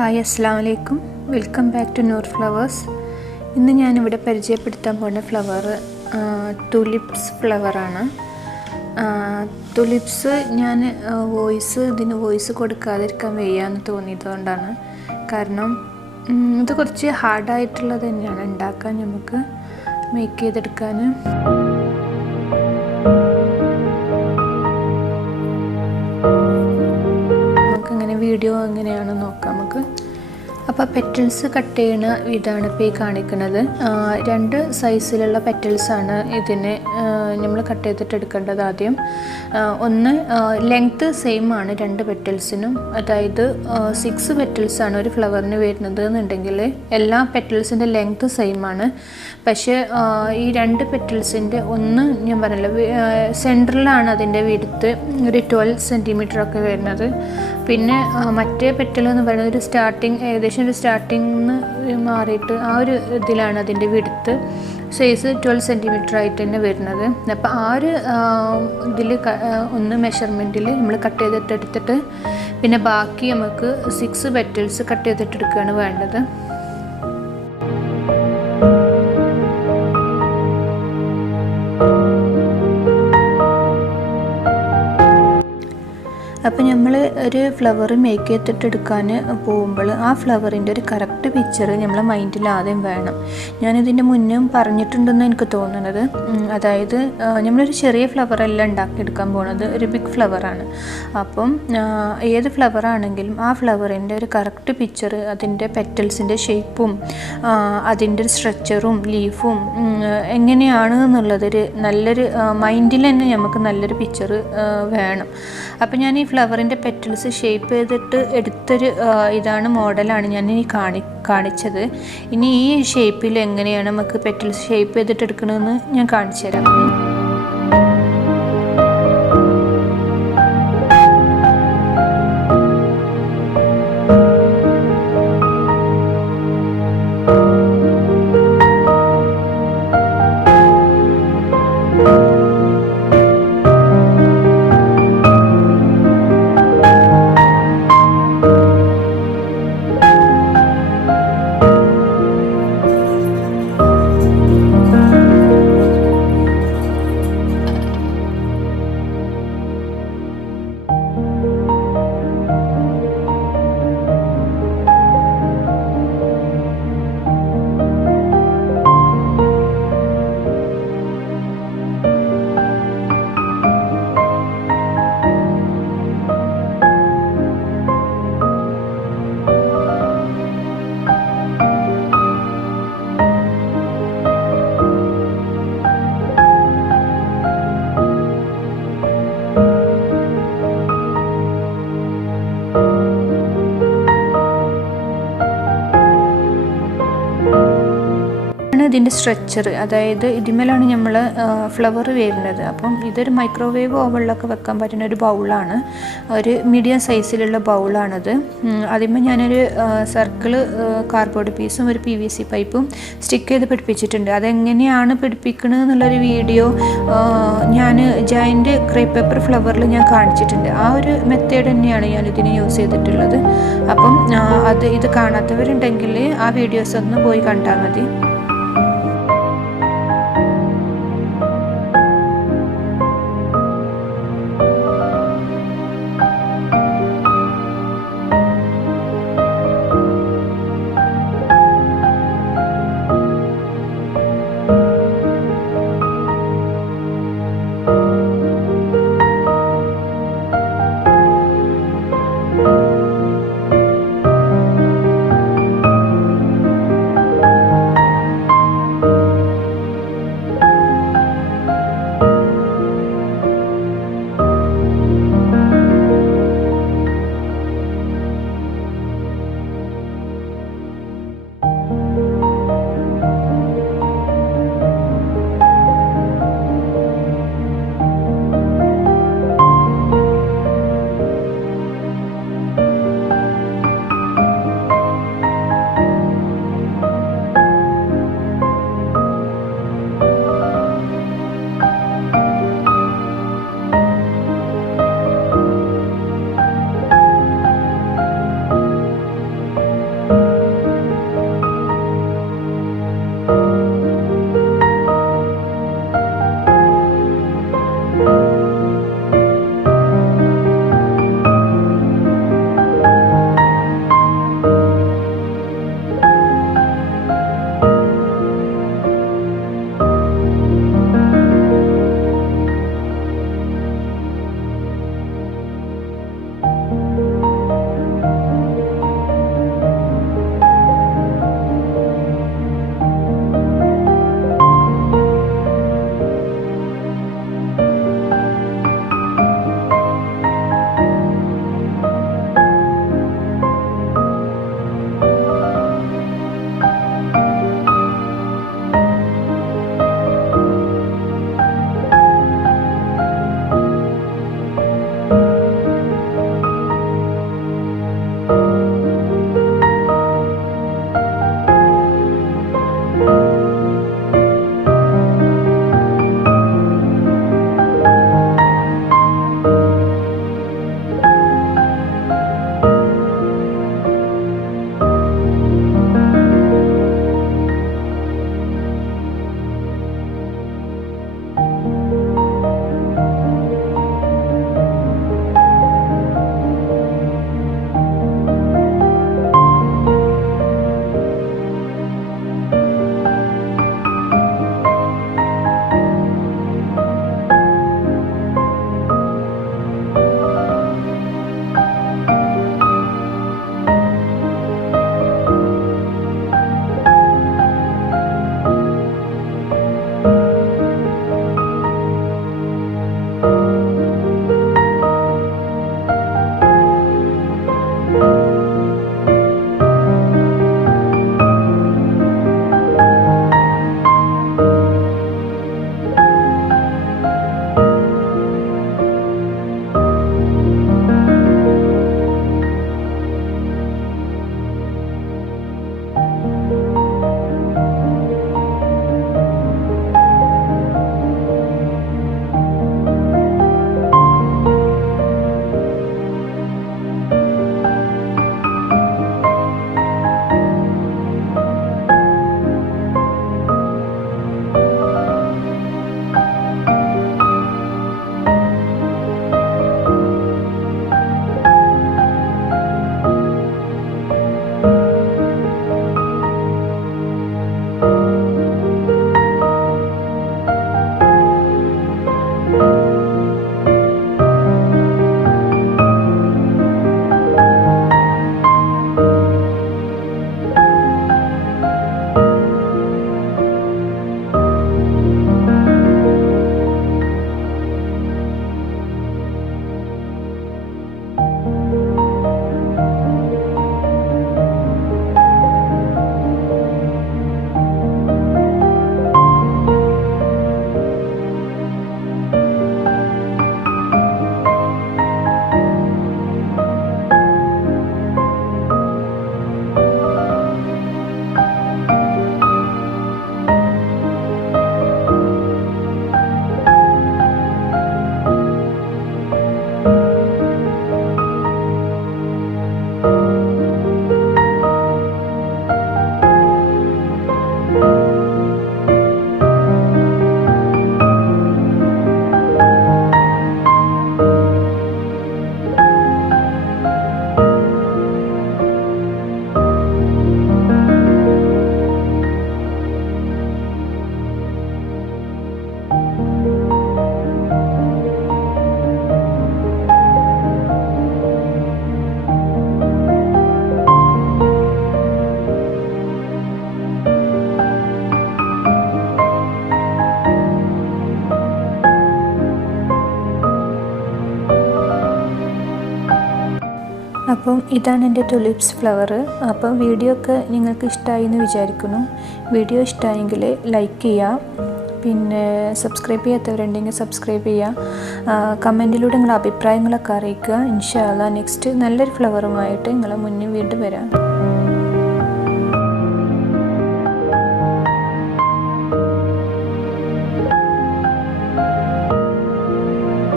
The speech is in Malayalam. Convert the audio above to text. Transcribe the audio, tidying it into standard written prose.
ഹായ് അസ്സലാമു അലൈക്കും welcome back to Noor Flowers. ഇന്ന് ഞാനിവിടെ പരിചയപ്പെടുത്താൻ പോകുന്ന ഫ്ലവർ തുലിപ്സ് ഫ്ലവറാണ്. തുലിപ്സ് ഞാൻ ഇതിന് വോയിസ് കൊടുക്കാതിരിക്കാൻ വയ്യാന്ന് തോന്നിയതുകൊണ്ടാണ്. കാരണം ഇത് കുറച്ച് ഹാർഡായിട്ടുള്ളത് തന്നെയാണ് ഉണ്ടാക്കാൻ, നമുക്ക് മേക്ക് ചെയ്തെടുക്കാൻ. വീഡിയോ എങ്ങനെയാണ് നോക്കാം നമുക്ക്. അപ്പോൾ പെറ്റൽസ് കട്ട് ചെയ്യുന്ന ഇതാണ് ഇപ്പോൾ ഈ കാണിക്കുന്നത്. 2 സൈസിലുള്ള പെറ്റൽസാണ് ഇതിന് നമ്മൾ കട്ട് ചെയ്തിട്ട് എടുക്കേണ്ടത്. ആദ്യം ഒന്ന് ലെങ്ത്ത് സെയിം ആണ് 2 പെറ്റൽസിനും, അതായത് 6 പെറ്റൽസാണ് ഒരു ഫ്ലവറിന് വരുന്നത് എന്നുണ്ടെങ്കിൽ എല്ലാ പെറ്റൽസിൻ്റെ ലെങ്ത്ത് സെയിം ആണ്. പക്ഷേ ഈ 2 പെറ്റൽസിൻ്റെ ഒന്ന് ഞാൻ പറഞ്ഞല്ലോ സെൻറ്ററിലാണ് അതിൻ്റെ വിഡ്ത്ത് ഒരു 12 സെൻറ്റിമീറ്റർ ഒക്കെ വരുന്നത്. പിന്നെ മറ്റേ പെറ്റൽ എന്ന് പറയുന്നത് ഒരു ഏകദേശം ഒരു സ്റ്റാർട്ടിങ് മാറിയിട്ട് ആ ഒരു ഇതിലാണ് അതിൻ്റെ വിഡ്ത്ത് സൈസ് 12 സെൻറ്റിമീറ്റർ ആയിട്ട് തന്നെ വരുന്നത്. അപ്പോൾ ആ ഒരു ഇതിൽ ഒന്ന് മെഷർമെൻറ്റിൽ നമ്മൾ കട്ട് ചെയ്തിട്ട് എടുത്തിട്ട് പിന്നെ ബാക്കി നമുക്ക് 6 പെറ്റൽസ് കട്ട് ചെയ്തിട്ട് എടുക്കുകയാണ് വേണ്ടത്. അപ്പോൾ നമ്മൾ ഒരു ഫ്ലവർ മേക്ക് ചെയ്തിട്ട് എടുക്കാൻ പോകുമ്പോൾ ആ ഫ്ലവറിൻ്റെ ഒരു കറക്റ്റ് പിക്ചർ നമ്മളെ മൈൻഡിൽ ആദ്യം വേണം. ഞാനിതിൻ്റെ മുന്നേ പറഞ്ഞിട്ടുണ്ടെന്ന് എനിക്ക് തോന്നുന്നത്. അതായത് നമ്മളൊരു ചെറിയ ഫ്ലവറല്ല ഉണ്ടാക്കിയെടുക്കാൻ പോകുന്നത്, ഒരു ബിഗ് ഫ്ലവറാണ്. അപ്പം ഏത് ഫ്ലവറാണെങ്കിലും ആ ഫ്ലവറിൻ്റെ ഒരു കറക്റ്റ് പിക്ചർ, അതിൻ്റെ പെറ്റൽസിൻ്റെ ഷേപ്പും അതിൻ്റെ ഒരു സ്ട്രക്ചറും ലീഫും എങ്ങനെയാണ് എന്നുള്ളതൊരു നല്ലൊരു മൈൻഡിൽ തന്നെ നമുക്ക് നല്ലൊരു പിക്ചർ വേണം. അപ്പോൾ ഞാൻ ഈ ഫ്ലവറിൻ്റെ പെറ്റൽസ് ഷേപ്പ് ചെയ്തിട്ട് എടുത്തൊരു മോഡലാണ് ഞാൻ ഇനി കാണിച്ചത്. ഇനി ഈ ഷേപ്പിൽ എങ്ങനെയാണ് നമുക്ക് പെറ്റൽസ് ഷേപ്പ് ചെയ്തിട്ട് എടുക്കണമെന്ന് ഞാൻ കാണിച്ചു തരാം. ഇതിൻ്റെ സ്ട്രക്ചർ, അതായത് ഇതിന്മേലാണ് നമ്മൾ ഫ്ലവർ വരുന്നത്. അപ്പം ഇതൊരു മൈക്രോവേവ് ഓവനിലൊക്കെ വെക്കാൻ പറ്റുന്ന ഒരു ബൗളാണ്, ഒരു മീഡിയം സൈസിലുള്ള ബൗളാണത്. അതിന്മേൽ ഞാനൊരു സർക്കിള് കാർഡ്ബോർഡ് പീസും ഒരു PVC പൈപ്പും സ്റ്റിക്ക് ചെയ്ത് പിടിപ്പിച്ചിട്ടുണ്ട്. അതെങ്ങനെയാണ് പിടിപ്പിക്കുന്നത് എന്നുള്ളൊരു വീഡിയോ ഞാൻ ജയൻ്റ് ക്രേപ്പ് പേപ്പർ ഫ്ലവറിൽ ഞാൻ കാണിച്ചിട്ടുണ്ട്. ആ ഒരു മെത്തേഡ് തന്നെയാണ് ഞാനിതിന് യൂസ് ചെയ്തിട്ടുള്ളത്. അപ്പം ഇത് കാണാത്തവരുണ്ടെങ്കിൽ ആ വീഡിയോസ് ഒന്ന് പോയി കണ്ടാൽ മതി. അപ്പം ഇതാണ് എൻ്റെ tulips ഫ്ലവർ. അപ്പം വീഡിയോ ഒക്കെ നിങ്ങൾക്ക് ഇഷ്ടമായി എന്ന് വിചാരിക്കുന്നു. വീഡിയോ ഇഷ്ടമായെങ്കിൽ ലൈക്ക് ചെയ്യുക, പിന്നെ സബ്സ്ക്രൈബ് ചെയ്യാത്തവരുണ്ടെങ്കിൽ സബ്സ്ക്രൈബ് ചെയ്യുക, കമൻറ്റിലൂടെ നിങ്ങളുടെ അഭിപ്രായങ്ങളൊക്കെ അറിയിക്കുക. ഇൻഷാ അല്ലാഹ് നെക്സ്റ്റ് നല്ലൊരു ഫ്ലവറുമായിട്ട് നിങ്ങളെ മുന്നിൽ വീണ്ടും വരാം.